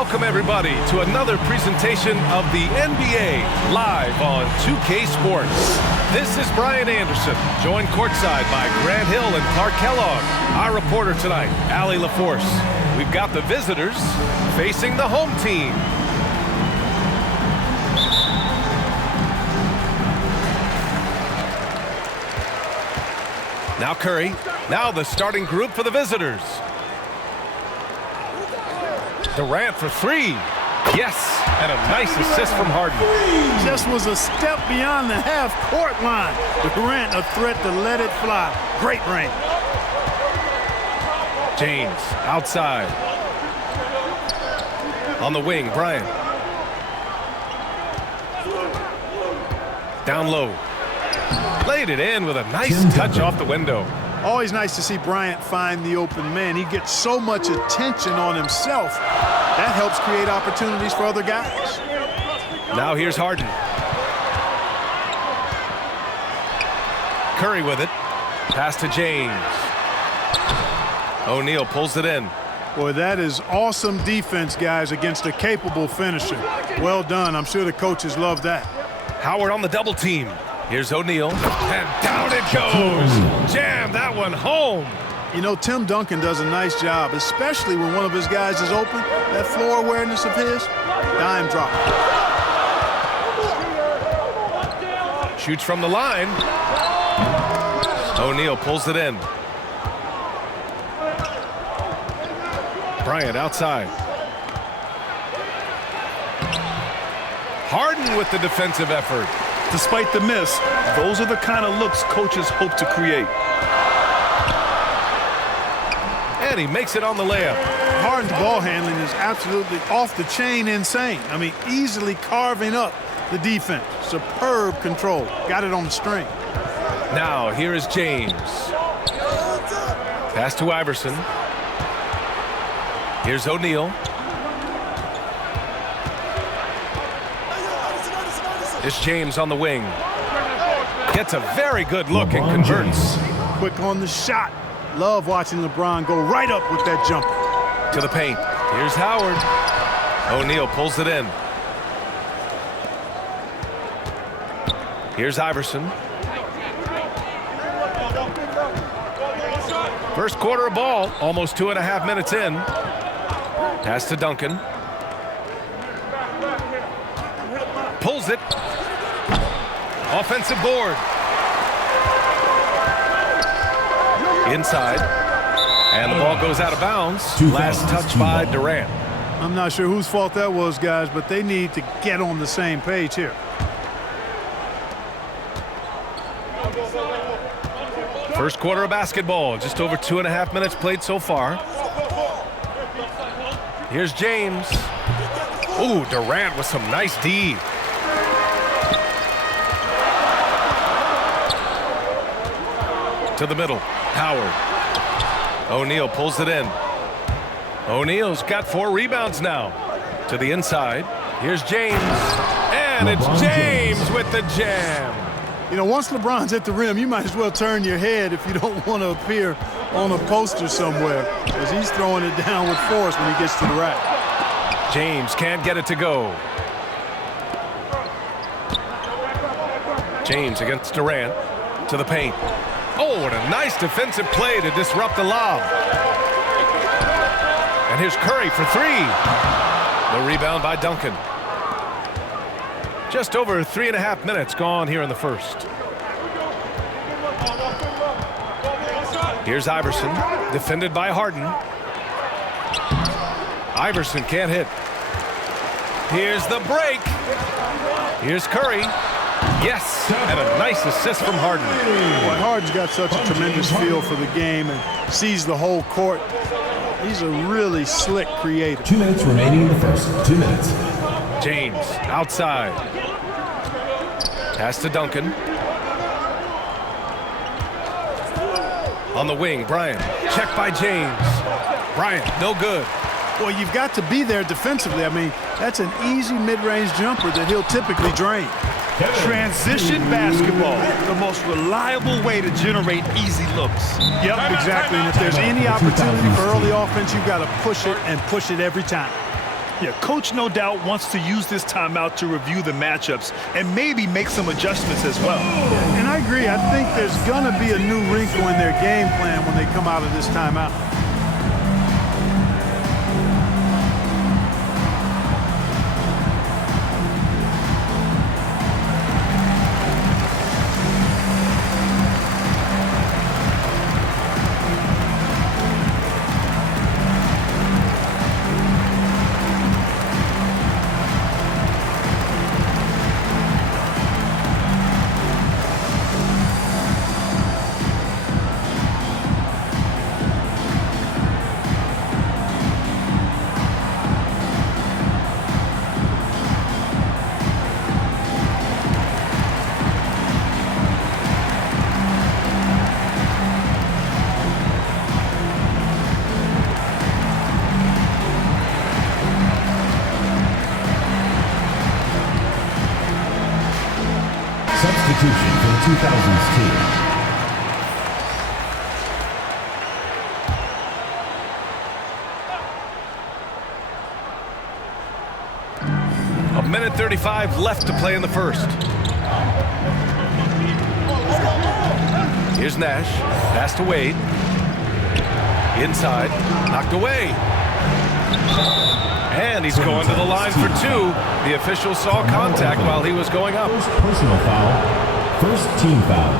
welcome everybody to another presentation of the NBA live on 2K Sports. This is Brian Anderson, joined courtside by Grant Hill and Clark Kellogg. Our reporter tonight, Allie LaForce. We've got the visitors facing the home team. Now Curry. Now the starting group for the visitors. Durant for three. Yes, and a nice assist from Harden. Just was a step beyond the half-court line. Durant a threat to let it fly. Great range. James outside. On the wing, Bryant. Down low. Laid it in with a nice touch off the window. Always nice to see Bryant find the open man. He gets so much attention on himself. That helps create opportunities for other guys. Now here's Harden. Curry with it. Pass to James. O'Neal pulls it in. Boy, that is awesome defense, guys, against a capable finisher. Well done. I'm sure the coaches love that. Howard on the double team. Here's O'Neal, and down it goes. Jam that one home. You know, Tim Duncan does a nice job, especially when one of his guys is open. That floor awareness of his, dime drop. Shoots from the line. O'Neal pulls it in. Bryant outside. Harden with the defensive effort. Despite the miss, those are the kind of looks coaches hope to create. And he makes it on the layup. Harden's ball handling is absolutely off the chain insane. I mean, easily carving up the defense. Superb control. Got it on the string. Now, here is James. Pass to Iverson. Here's O'Neal. It's James on the wing. Gets a very good look and converts. Quick on the shot. Love watching LeBron go right up with that jumper. To the paint. Here's Howard. O'Neal pulls it in. Here's Iverson. First quarter of ball, almost 2.5 minutes in. Pass to Duncan. Pulls it. Offensive board. Inside. And the ball goes out of bounds. Last touch by Durant. I'm not sure whose fault that was, guys, but they need to get on the same page here. First quarter of basketball. Just over 2.5 minutes played so far. Here's James. Ooh, Durant with some nice D. To the middle. Howard. O'Neal pulls it in. O'Neal's got 4 rebounds now. To the inside. Here's James. And it's James with the jam. You know, once LeBron's at the rim, you might as well turn your head if you don't want to appear on a poster somewhere, because he's throwing it down with force when he gets to the rack. James can't get it to go. James against Durant. To the paint. Oh, and a nice defensive play to disrupt the lob. And here's Curry for 3. The rebound by Duncan. Just over 3.5 minutes gone here in the first. Here's Iverson, defended by Harden. Iverson can't hit. Here's the break. Here's Curry. Yes, and a nice assist from Harden. Boy, Harden's got such a tremendous feel for the game and sees the whole court. He's a really slick creator. 2 minutes remaining in the first. 2 minutes. James outside. Pass to Duncan. On the wing, Bryant. Checked by James. Bryant, no good. Boy, you've got to be there defensively. I mean, that's an easy mid-range jumper that he'll typically drain. Transition basketball, the most reliable way to generate easy looks. Yep, exactly. And if there's any opportunity for early offense, you've got to push it and push it every time. Yeah, coach no doubt wants to use this timeout to review the matchups and maybe make some adjustments as well. And I agree. I think there's going to be a new wrinkle in their game plan when they come out of this timeout. Substitution for the 2000s team. A minute 35 left to play in the first. Here's Nash. Pass to Wade. Inside. Knocked away. And he's going to the line for two. The official saw contact while he was going up. First personal foul. First team foul.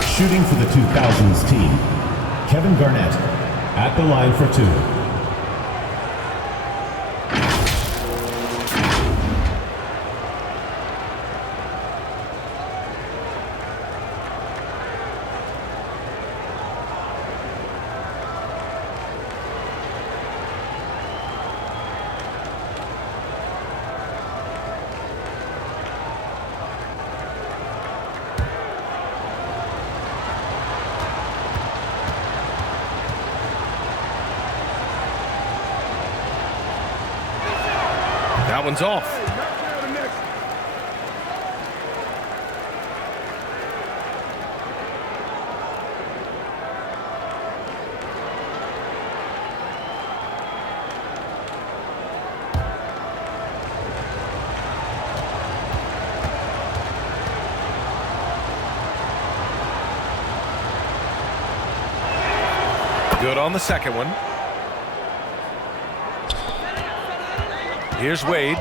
Shooting for the 2000s team, Kevin Garnett at the line for two. That one's off. Good on the second one. Here's Wade.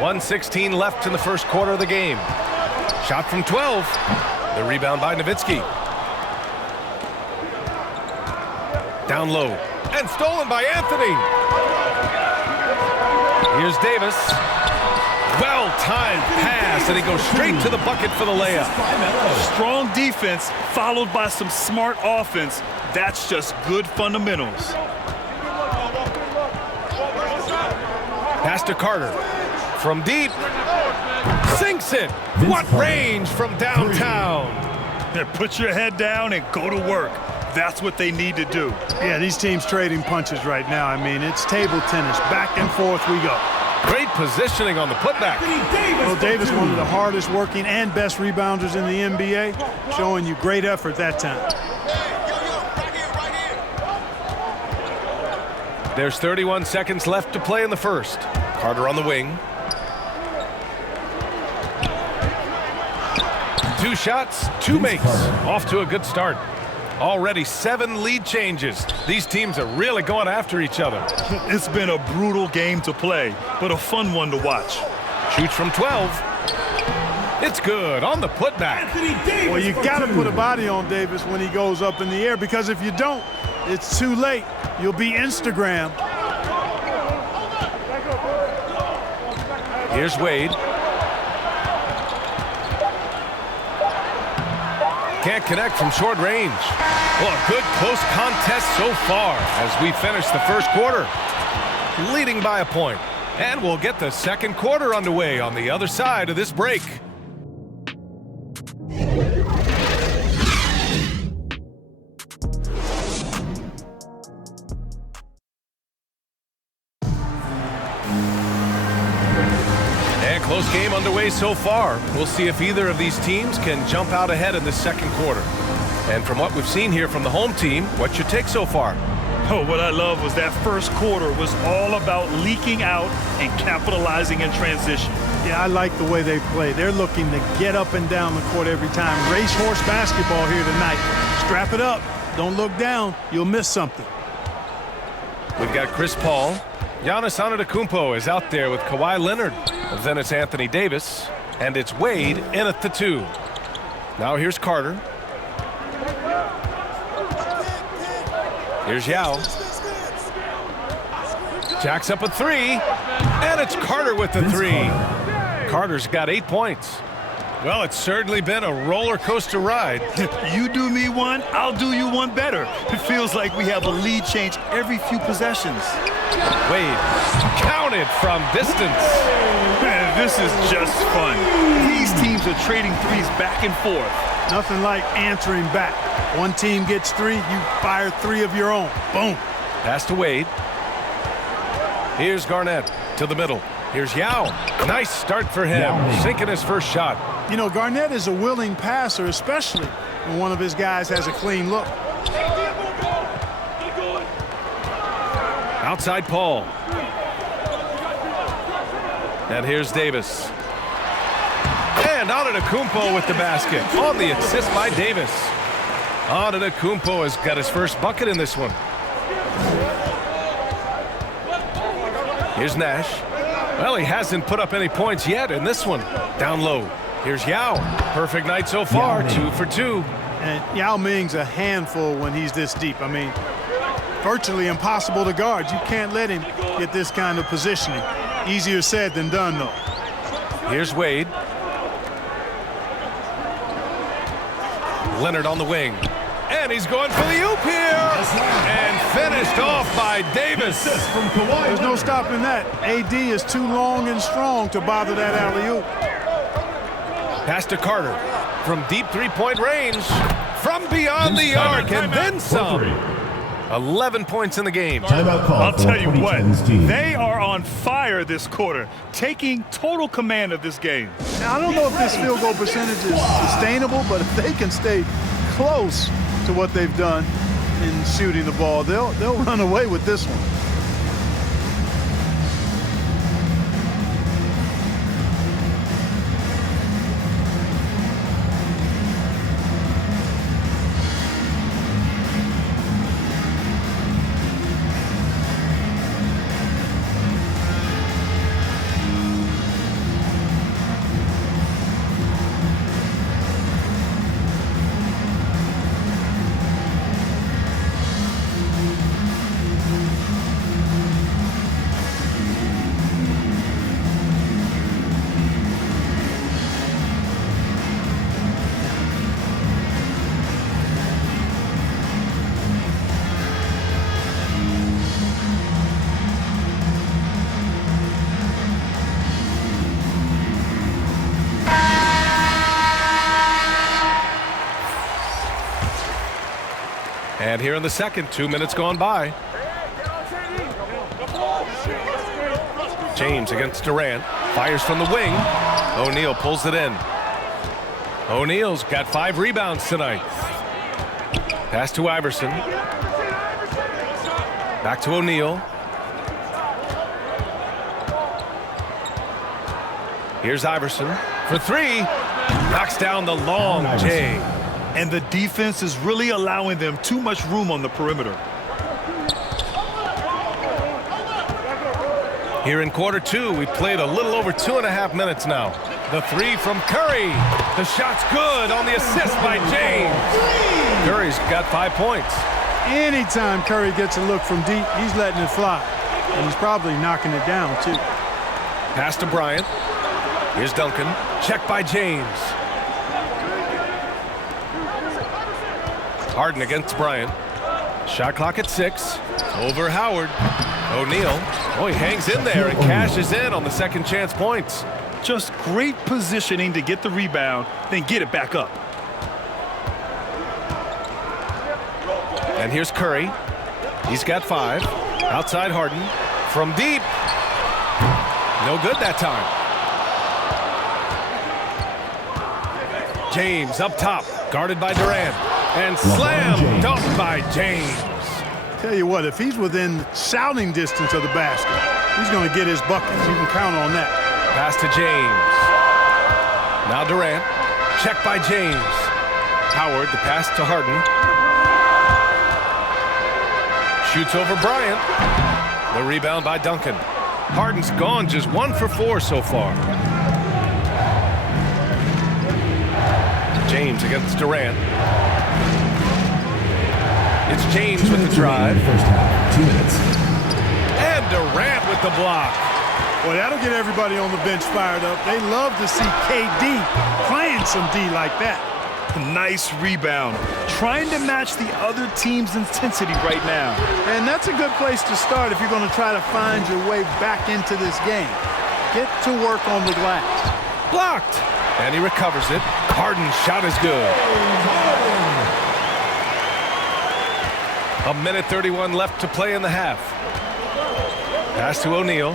1:16 left in the first quarter of the game. Shot from 12. The rebound by Nowitzki. Down low. And stolen by Anthony. Here's Davis. Well-timed pass, and he goes straight to the bucket for the layup. Strong defense followed by some smart offense. That's just good fundamentals. Pass to Carter. From deep. Sinks it. What range from downtown. Yeah, put your head down and go to work. That's what they need to do. Yeah, these teams trading punches right now. I mean, it's table tennis. Back and forth we go. Great positioning on the putback. Well, Davis, one of the hardest working and best rebounders in the NBA, showing you great effort that time. There's 31 seconds left to play in the first. Carter on the wing. Two shots, two makes. Off to a good start. Already 7 lead changes. These teams are really going after each other. It's been a brutal game to play, but a fun one to watch. Shoots from 12. It's good on the putback. Well, you got to put a body on Davis when he goes up in the air, because if you don't, it's too late. You'll be Instagram. Here's Wade. Can't connect from short range. Well, a good close contest so far as we finish the first quarter. Leading by a point. And we'll get the second quarter underway on the other side of this break. Close game underway so far. We'll see if either of these teams can jump out ahead in the second quarter. And from what we've seen here from the home team, what's your take so far? Oh, what I love was that first quarter was all about leaking out and capitalizing in transition. Yeah, I like the way they play. They're looking to get up and down the court every time. Racehorse basketball here tonight. Strap it up. Don't look down. You'll miss something. We've got Chris Paul. Giannis Antetokounmpo is out there with Kawhi Leonard. Then it's Anthony Davis. And it's Wade in at the 2. Now here's Carter. Here's Yao. Jacks up a 3. And it's Carter with the 3. Carter's got 8 points. Well, it's certainly been a roller coaster ride. You do me one, I'll do you one better. It feels like we have a lead change every few possessions. Wade counted from distance. Man, this is just fun. These teams are trading threes back and forth. Nothing like answering back. One team gets 3, you fire 3 of your own. Boom. Pass to Wade. Here's Garnett to the middle. Here's Yao. Nice start for him. Sinking his first shot. You know, Garnett is a willing passer, especially when one of his guys has a clean look. Outside Paul. And here's Davis. And Antetokounmpo with the basket. On the assist by Davis. Antetokounmpo has got his first bucket in this one. Here's Nash. Well, he hasn't put up any points yet in this one. Down low. Here's Yao. Perfect night so far. 2 for 2. And Yao Ming's a handful when he's this deep. I mean, virtually impossible to guard. You can't let him get this kind of positioning. Easier said than done, though. Here's Wade. Leonard on the wing. And he's going for the oop here. And finished off by Davis. There's no stopping that. AD is too long and strong to bother that alley-oop. Pass to Carter. From deep three-point range. From beyond the arc and then some. 11 points in the game. I'll tell you what, they are on fire this quarter, taking total command of this game. Now, I don't know if this field goal percentage is sustainable, but if they can stay close to what they've done in shooting the ball, they'll run away with this one. And here in the second, 2 minutes gone by. James against Durant. Fires from the wing. O'Neal pulls it in. O'Neal's got 5 rebounds tonight. Pass to Iverson. Back to O'Neal. Here's Iverson for 3. Knocks down the long J. And the defense is really allowing them too much room on the perimeter. Here in quarter 2, we played a little over 2.5 minutes now. The 3 from Curry. The shot's good on the assist by James. Curry's got 5 points. Anytime Curry gets a look from deep, he's letting it fly. And he's probably knocking it down, too. Pass to Bryant. Here's Duncan. Check by James. Harden against Bryant. Shot clock at 6. Over Howard. O'Neal. Oh, he hangs in there and cashes in on the second chance points. Just great positioning to get the rebound, then get it back up. And here's Curry. He's got 5. Outside Harden. From deep. No good that time. James up top. Guarded by Durant. And slam dunk by James. Tell you what, if he's within shouting distance of the basket, he's going to get his buckets. You can count on that. Pass to James. Now Durant. Check by James. Howard, the pass to Harden. Shoots over Bryant. The rebound by Duncan. Harden's gone just 1 for 4 so far. James against Durant. It's James with the drive. First half, 2 minutes. And Durant with the block. Well, that'll get everybody on the bench fired up. They love to see KD playing some D like that. Nice rebound. Trying to match the other team's intensity right now. And that's a good place to start if you're going to try to find your way back into this game. Get to work on the glass. Blocked. And he recovers it. Harden's shot is good. 1:31 left to play in the half. Pass to O'Neal.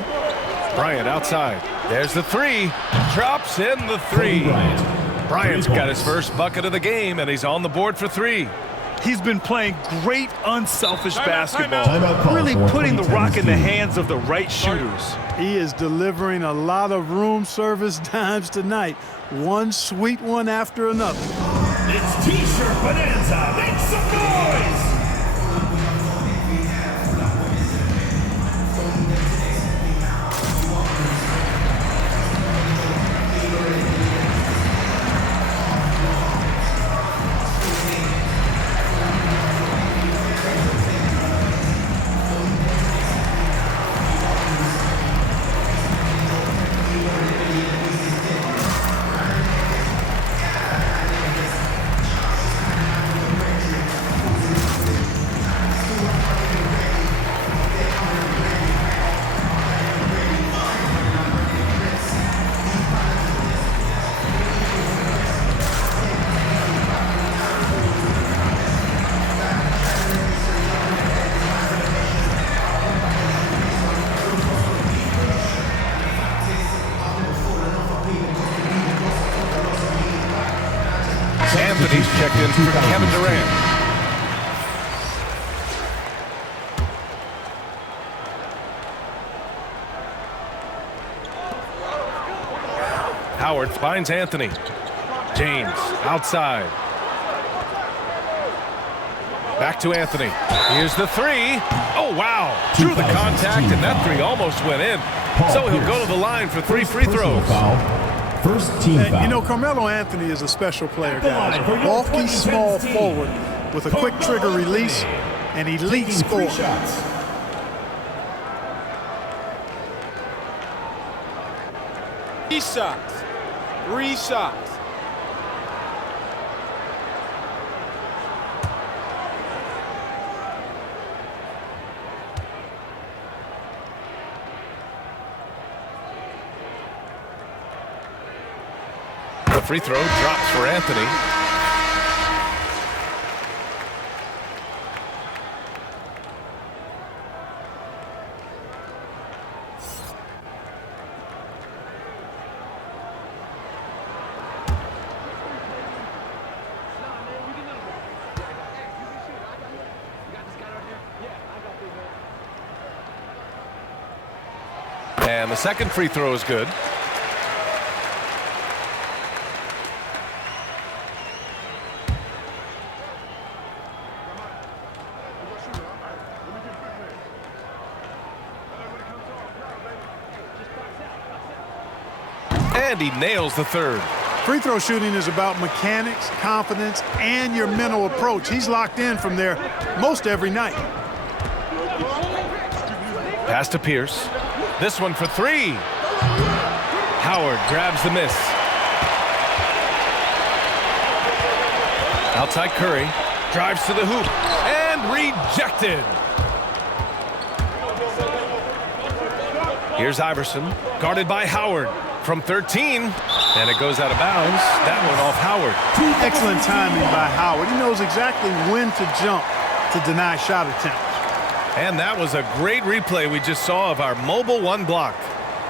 Bryant outside. There's the three. Drops in the three. Bryant's got his first bucket of the game, and he's on the board for 3. He's been playing great unselfish basketball. Timeout Really putting the rock in the hands of the right shooters. He is delivering a lot of room service dimes tonight. One sweet one after another. It's T-shirt Bonanza. Make some noise! Anthony's checked in for Kevin Durant. Howard finds Anthony. James outside. Back to Anthony. Here's the three. Oh, wow. Through the contact, and that three almost went in. So he'll go to the line for 3 free throws. First team foul. You know, Carmelo Anthony is a special player, guys. A bulky, small forward with a quick trigger release and elite score. 3 shots. 3 shots. The free throw drops for Anthony. And the second free throw is good. And he nails the third. Free throw shooting is about mechanics, confidence, and your mental approach. He's locked in from there most every night. Pass to Pierce. This one for 3. Howard grabs the miss. Outside Curry. Drives to the hoop. And rejected. Here's Iverson. Guarded by Howard. From 13. And it goes out of bounds. That one off Howard. Excellent timing by Howard. He knows exactly when to jump to deny shot attempts. And that was a great replay we just saw of our mobile one block.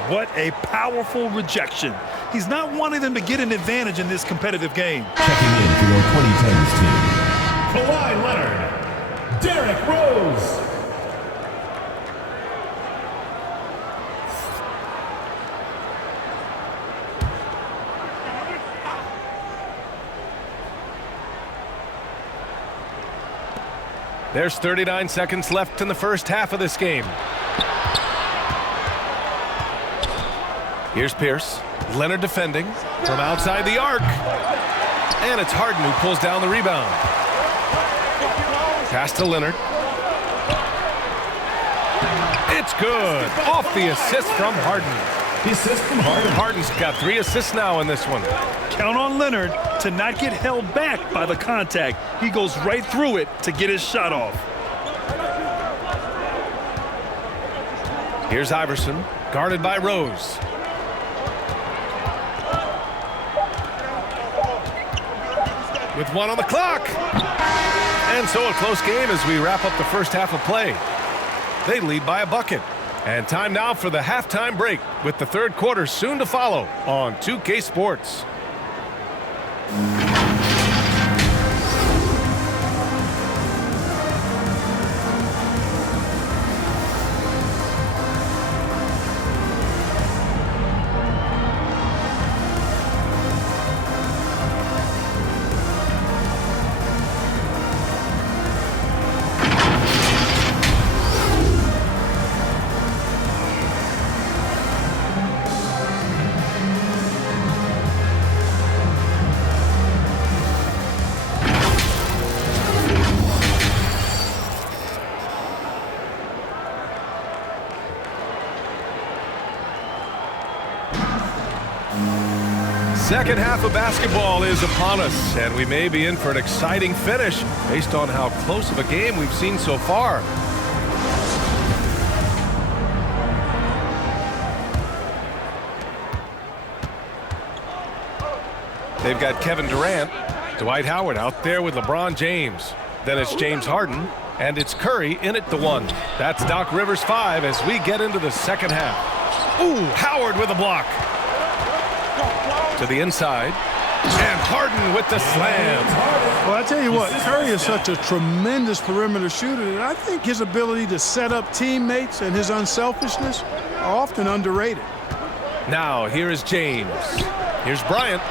What a powerful rejection. He's not wanting them to get an advantage in this competitive game. Checking in for your 2010s team. Kawhi Leonard, Derrick Rose. There's 39 seconds left in the first half of this game. Here's Pierce. Leonard defending from outside the arc. And it's Harden who pulls down the rebound. Pass to Leonard. It's good. Off the assist from Harden. The assist from Harden. Harden's got 3 assists now in this one. Count on Leonard to not get held back by the contact. He goes right through it to get his shot off. Here's Iverson, guarded by Rose. With 1 on the clock. And so a close game as we wrap up the first half of play. They lead by a bucket. And time now for the halftime break, with the third quarter soon to follow on 2K Sports. Second half of basketball is upon us, and we may be in for an exciting finish based on how close of a game we've seen so far. They've got Kevin Durant, Dwight Howard out there with LeBron James. Then it's James Harden, and it's Curry in at the 1. That's Doc Rivers' 5 as we get into the second half. Ooh, Howard with a block. To the inside, and Harden with the slam. Well, I tell you what, Curry is such a tremendous perimeter shooter that I think his ability to set up teammates and his unselfishness are often underrated. Now, here is James. Here's Bryant,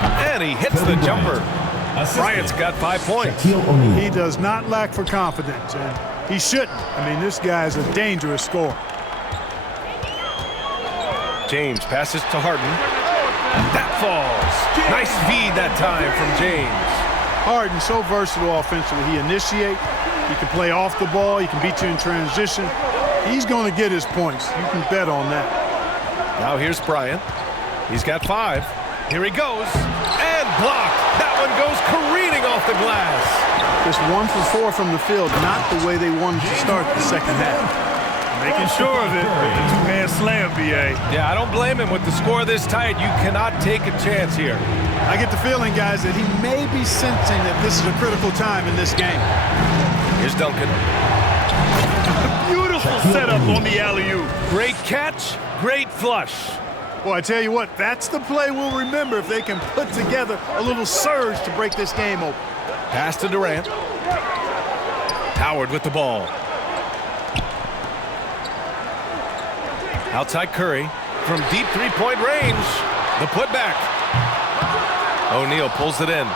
and he hits the jumper. Bryant's got 5 points. He does not lack for confidence, and he shouldn't. I mean, this guy is a dangerous scorer. James passes to Harden. That falls. Nice feed that time from James. Harden so versatile offensively. He initiates. He can play off the ball. He can beat you in transition. He's going to get his points. You can bet on that. Now here's Bryant. He's got 5. Here he goes. And blocked. That one goes careening off the glass. Just 1 for 4 from the field. Not the way they wanted to start the second half. Making sure of it with the 2-hand slam, B.A. Yeah, I don't blame him with the score this tight. You cannot take a chance here. I get the feeling, guys, that he may be sensing that this is a critical time in this game. Here's Duncan. Beautiful setup on the alley-oop. Great catch, great flush. Well, I tell you what, that's the play we'll remember if they can put together a little surge to break this game open. Pass to Durant. Howard with the ball. Outside Curry from deep three-point range. The putback. O'Neal pulls it in.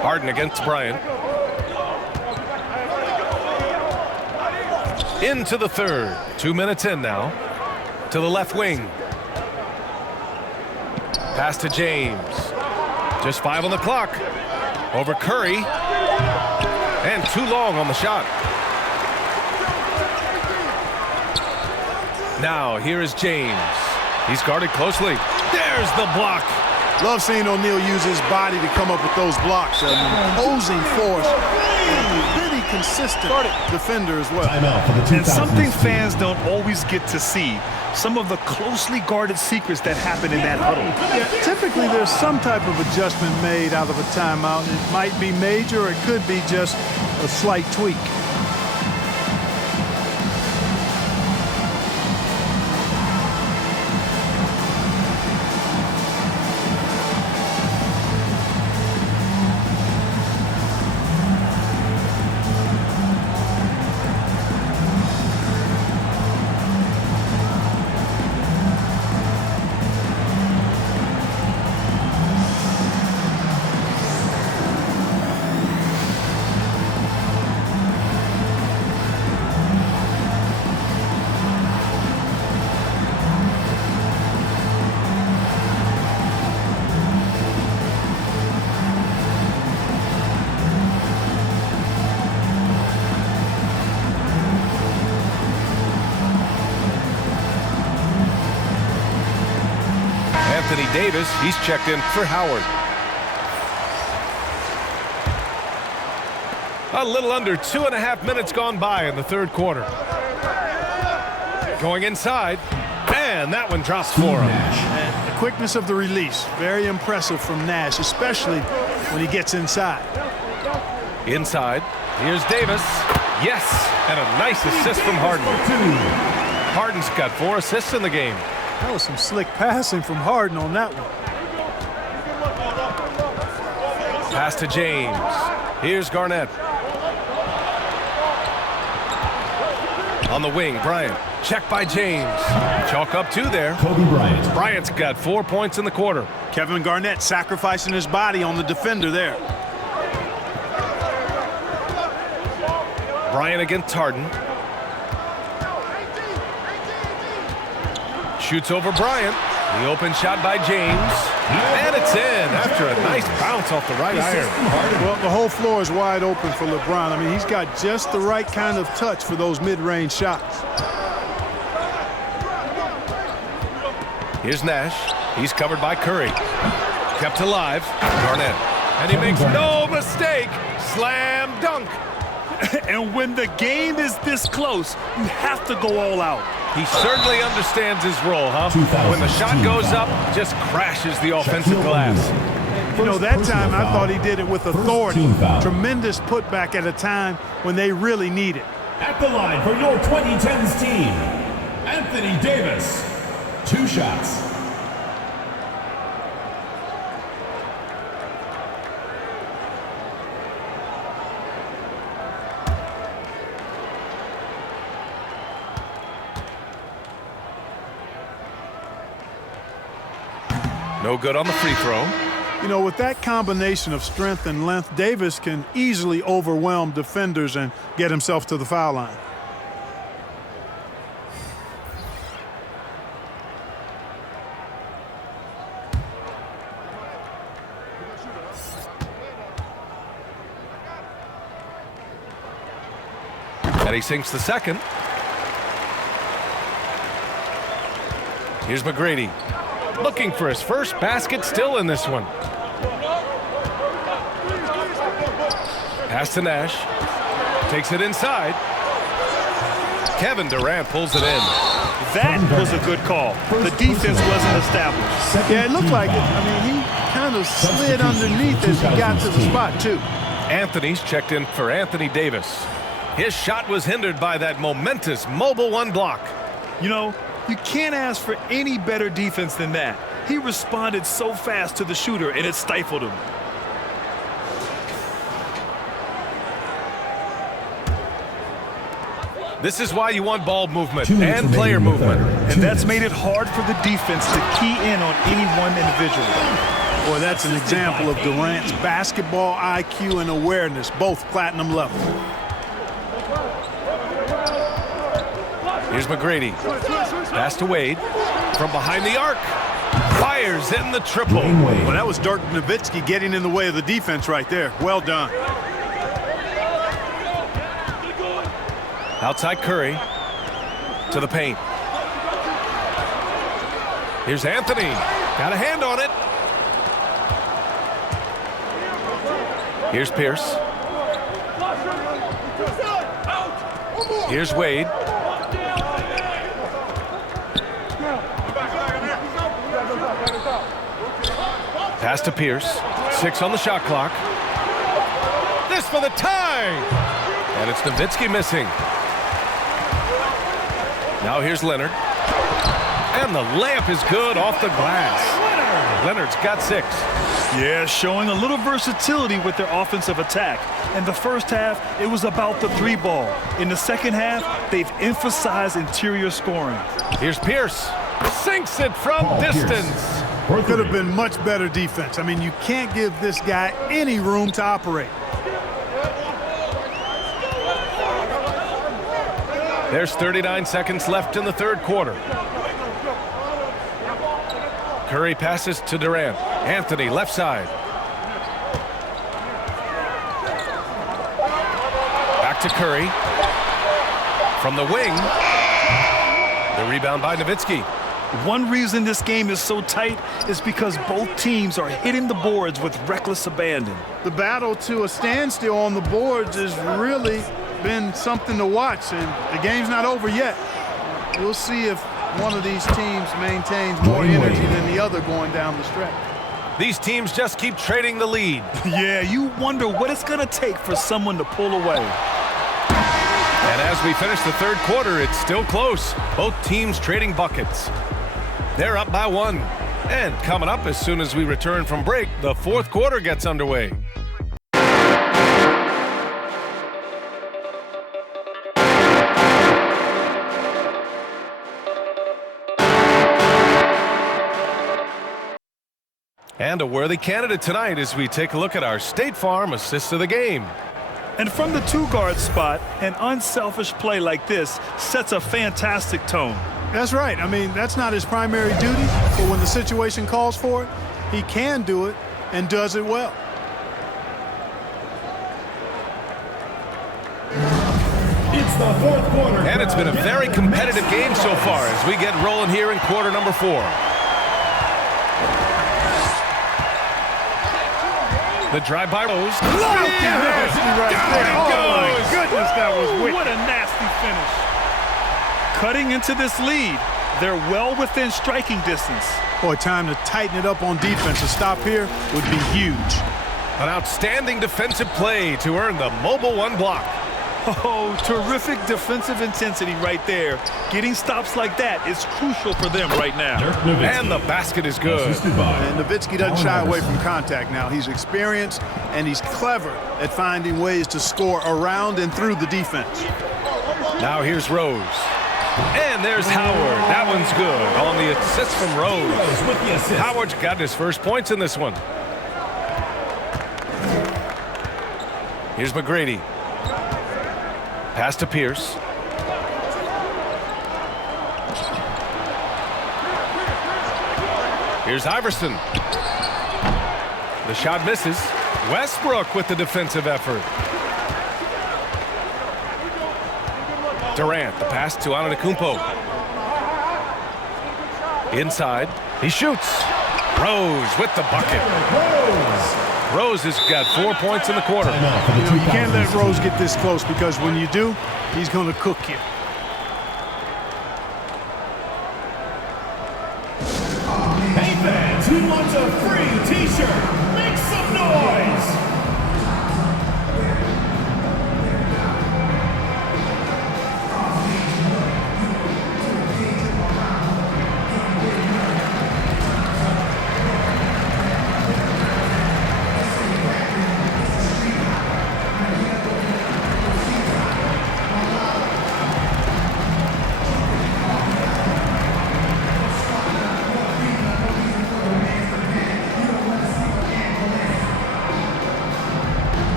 Harden against Bryant. Into the third. 2 minutes in now. To the left wing. Pass to James. Just 5 on the clock. Over Curry. And too long on the shot. Now, here is James. He's guarded closely. There's the block. Love seeing O'Neal use his body to come up with those blocks. An imposing force. Really consistent defender as well. Timeout for the 2000s And something team. fans don't always get to see. Some of the closely guarded secrets that happen in that huddle. Yeah, typically, there's some type of adjustment made out of a timeout. It might be major, or it could be just a slight tweak. Davis. He's checked in for Howard. A little under 2.5 minutes gone by in the third quarter. Going inside, and that one drops for him. And the quickness of the release, very impressive from Nash, especially when he gets inside. Inside, here's Davis. Yes, and a nice assist from Harden. Harden's got 4 assists in the game. That was some slick passing from Harden on that one. Pass to James. Here's Garnett. On the wing, Bryant. Check by James. Chalk up 2 there. Kobe Bryant. Bryant's got 4 points in the quarter. Kevin Garnett sacrificing his body on the defender there. Bryant against Harden. Shoots over Bryant. The open shot by James. And it's in after a nice bounce off the right iron. Well, the whole floor is wide open for LeBron. I mean, he's got just the right kind of touch for those mid-range shots. Here's Nash. He's covered by Curry. Kept alive. Garnett. And he makes no mistake. Slam dunk. And when the game is this close, you have to go all out. He certainly understands his role, huh? When the shot goes up, just crashes the offensive glass. You know, that time I thought he did it with authority. Tremendous putback at a time when they really need it. At the line for your 2010s team, Anthony Davis. 2 shots. No good on the free throw. You know, with that combination of strength and length, Davis can easily overwhelm defenders and get himself to the foul line. And he sinks the second. Here's McGrady. Looking for his first basket, still in this one. Pass to Nash. Takes it inside. Kevin Durant pulls it in. That was a good call. The defense wasn't established. Yeah, it looked like it. I mean, he kind of slid underneath as he got to the spot, too. Anthony's checked in for Anthony Davis. His shot was hindered by that momentous mobile 1 block. You know, you can't ask for any better defense than that. He responded so fast to the shooter, and it stifled him. This is why you want ball movement and player movement. And that's made it hard for the defense to key in on any one individual. Boy, that's an example of Durant's basketball IQ and awareness, both platinum level. Here's McGrady. Pass to Wade. From behind the arc. Fires in the triple. Well, that was Dirk Nowitzki getting in the way of the defense right there. Well done. Outside Curry. To the paint. Here's Anthony. Got a hand on it. Here's Pierce. Here's Wade. Pass to Pierce. 6 on the shot clock. This for the tie. And it's Nowitzki missing. Now here's Leonard. And the layup is good off the glass. Leonard's got 6. Yeah, showing a little versatility with their offensive attack. In the first half, it was about the 3 ball. In the second half, they've emphasized interior scoring. Here's Pierce. Sinks it from distance. Could have been much better defense. I mean, you can't give this guy any room to operate. There's 39 seconds left in the third quarter. Curry passes to Durant. Anthony left side. Back to Curry. From the wing. The rebound by Nowitzki. One reason this game is so tight is because both teams are hitting the boards with reckless abandon. The battle to a standstill on the boards has really been something to watch, and the game's not over yet. We'll see if one of these teams maintains more energy than the other going down the stretch. These teams just keep trading the lead. Yeah, you wonder what it's going to take for someone to pull away. And as we finish the third quarter, it's still close. Both teams trading buckets. They're up by 1. And coming up as soon as we return from break, the fourth quarter gets underway. And a worthy candidate tonight as we take a look at our State Farm assist of the game. And from the two-guard spot, an unselfish play like this sets a fantastic tone. That's right. I mean, that's not his primary duty, but when the situation calls for it, he can do it and does it well. It's the fourth quarter. And it's been a very competitive game so far as we get rolling here in quarter number 4. The drive by Rose. Nasty right there. Oh, my goodness, that was wicked. What a nasty finish. Cutting into this lead, they're well within striking distance. Boy, time to tighten it up on defense. A stop here would be huge. An outstanding defensive play to earn the mobile 1 block. Oh, terrific defensive intensity right there. Getting stops like that is crucial for them right now. And the basket is good. And Nowitzki doesn't shy away from contact now. He's experienced, and he's clever at finding ways to score around and through the defense. Now here's Rose. And there's Howard. That one's good on the assist from Rose. Howard's got his first points in this one. Here's McGrady. Pass to Pierce. Here's Iverson. The shot misses. Westbrook with the defensive effort. Durant, the pass to Antetokounmpo. Inside, he shoots. Rose with the bucket. Rose has got 4 points in the quarter. You know, you can't let Rose get this close because when you do, he's going to cook you. Hey fans, who wants a free t-shirt? Make some noise!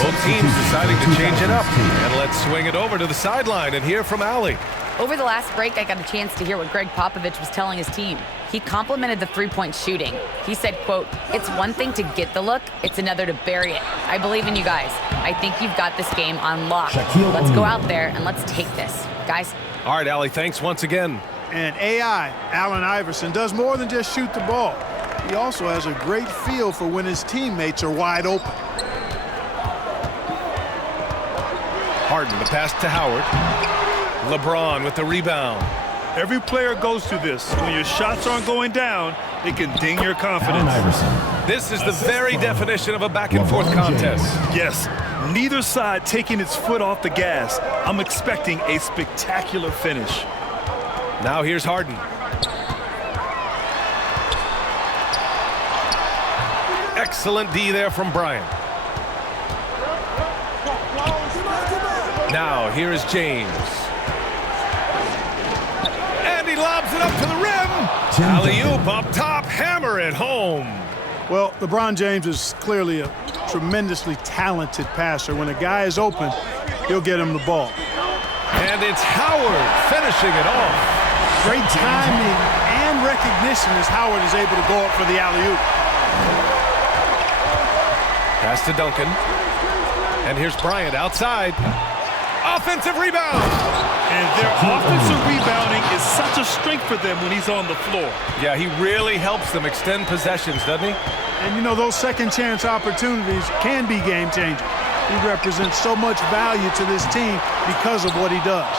Both teams deciding to change it up. And let's swing it over to the sideline and hear from Allie. Over the last break, I got a chance to hear what Greg Popovich was telling his team. He complimented the three-point shooting. He said, quote, "It's one thing to get the look, it's another to bury it. I believe in you guys. I think you've got this game on lock. Let's go out there and let's take this. Guys." All right, Allie, thanks once again. And AI, Allen Iverson, does more than just shoot the ball. He also has a great feel for when his teammates are wide open. Harden, the pass to Howard. LeBron with the rebound. Every player goes through this. When your shots aren't going down, it can ding your confidence. This is the very definition of a back-and-forth contest. Yes, neither side taking its foot off the gas. I'm expecting a spectacular finish. Now here's Harden. Excellent D there from Bryant. Now here is James. And he lobs it up to the rim. Alley-oop up top, hammer it home. Well, LeBron James is clearly a tremendously talented passer. When a guy is open, he'll get him the ball. And it's Howard finishing it off. Great timing and recognition as Howard is able to go up for the alley-oop. Pass to Duncan. And here's Bryant outside. Offensive rebound. And their offensive rebounding is such a strength for them when he's on the floor. Yeah, he really helps them extend possessions, doesn't he? And you know, those second chance opportunities can be game changers. He represents so much value to this team because of what he does.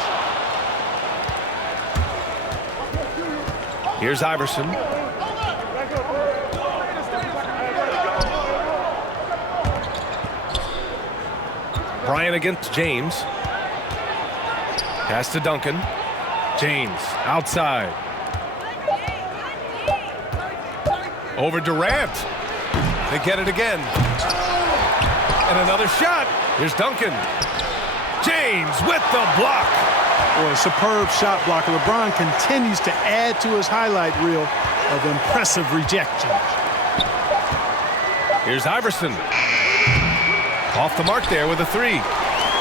Here's Iverson. Bryant against James. Pass to Duncan. James outside. Over Durant. They get it again. And another shot. Here's Duncan. James with the block. Boy, a superb shot blocker. LeBron continues to add to his highlight reel of impressive rejections. Here's Iverson. Off the mark there with a three.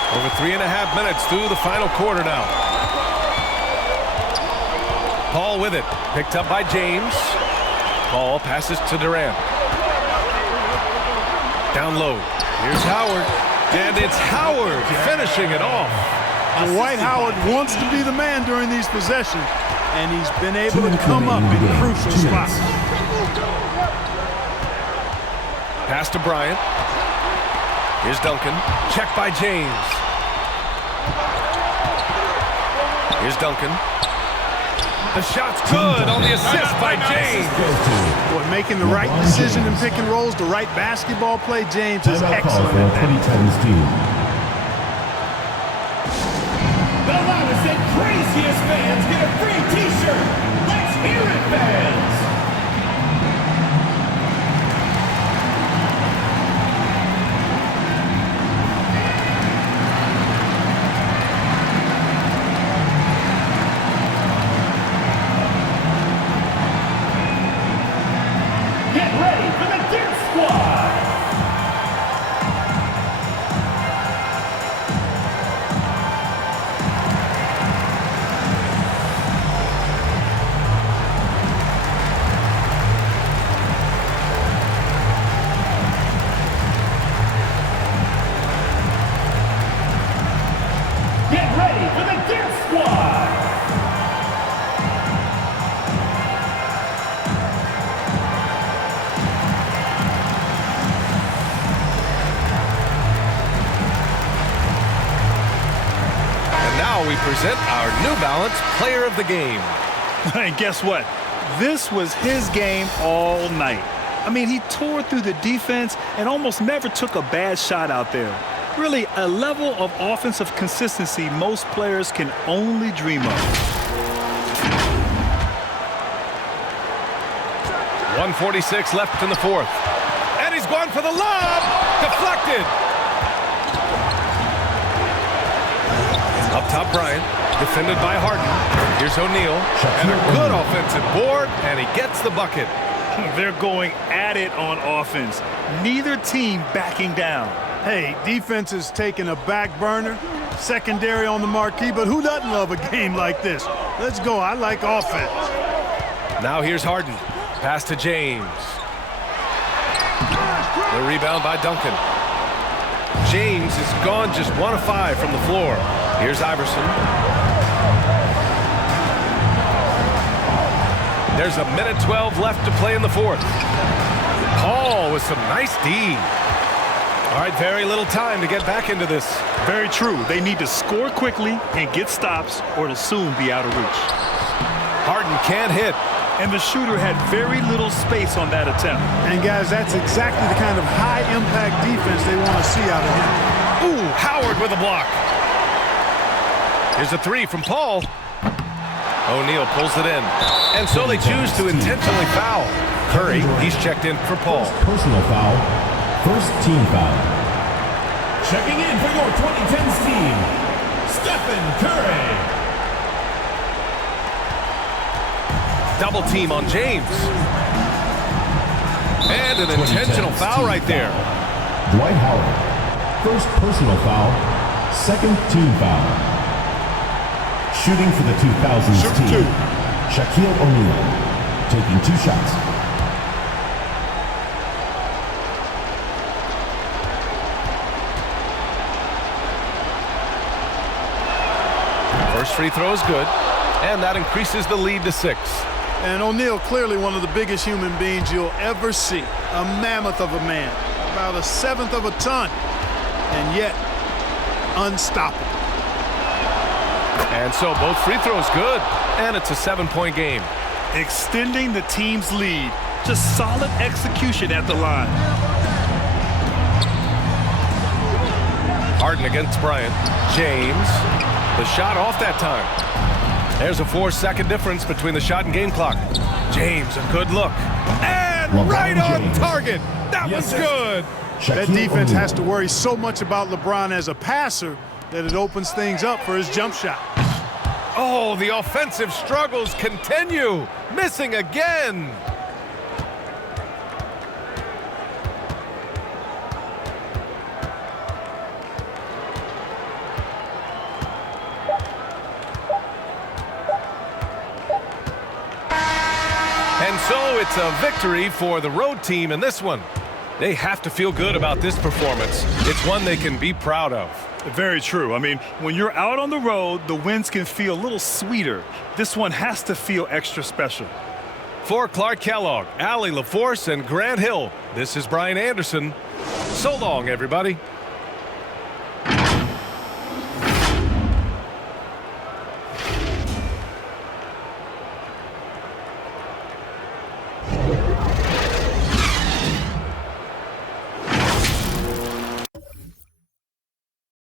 Over 3.5 minutes through the final quarter now. Paul with it. Picked up by James. Paul passes to Durant. Down low. Here's Howard. And it's Howard finishing it off. Dwight Howard wants to be the man during these possessions, and he's been able to come up in crucial spots. Pass to Bryant. Here's Duncan. Check by James. Here's Duncan. The shot's good on the assist by James. Boy, making the right decision in pick and rolls, the right basketball play. James is excellent at that. 2010's team. The loudest and craziest fans get a free t-shirt. Let's hear it, fans. Get ready for the Dip Squad. Get ready for the Dip Squad. And now we present our New Balance Player of the Game. And guess what? This was his game all night. I mean, he tore through the defense and almost never took a bad shot out there. Really, a level of offensive consistency most players can only dream of. 1:46 left in the fourth. And he's gone for the lob. Deflected. Up top, Bryant. Defended by Harden. Here's O'Neal. And a good offensive board, and he gets the bucket. They're going at it on offense. Neither team backing down. Hey, defense is taking a back burner, secondary on the marquee, but who doesn't love a game like this? Let's go. I like offense. Now here's Harden. Pass to James. The rebound by Duncan. James is gone just 1 of 5 from the floor. Here's Iverson. There's 1:12 left to play in the fourth. Paul with some nice D. All right, very little time to get back into this. Very true. They need to score quickly and get stops, or it'll soon be out of reach. Harden can't hit. And the shooter had very little space on that attempt. And guys, that's exactly the kind of high-impact defense they want to see out of him. Ooh, Howard with a block. Here's a three from Paul. O'Neal pulls it in. And so they choose to intentionally foul. Curry, he's checked in for Paul. Personal foul. First team foul. Checking in for your 2010s team, Stephen Curry. Double team on James. And an intentional foul right there. Dwight Howard. First personal foul, second team foul. Shooting for the 2000s Shoot team, two. Shaquille O'Neal, taking 2 shots. First free throw is good, and that increases the lead to 6. And O'Neal, clearly one of the biggest human beings you'll ever see. A mammoth of a man, about 1/7 of a ton, and yet unstoppable. And so both free throws good, and it's a 7-point game. Extending the team's lead. Just solid execution at the line. Harden against Bryant. James. The shot off that time. There's a 4-second difference between the shot and game clock. James, a good look. And LeBron right on James. target. That was good. That Shaquille defense O'Neal. has to worry so much about LeBron as a passer that it opens things up for his jump shot. Oh, the offensive struggles continue. Missing again. And so it's a victory for the road team in this one. They have to feel good about this performance. It's one they can be proud of. Very true. I mean, when you're out on the road, the wins can feel a little sweeter. This one has to feel extra special. For Clark Kellogg, Allie LaForce, and Grant Hill, this is Brian Anderson. So long, everybody.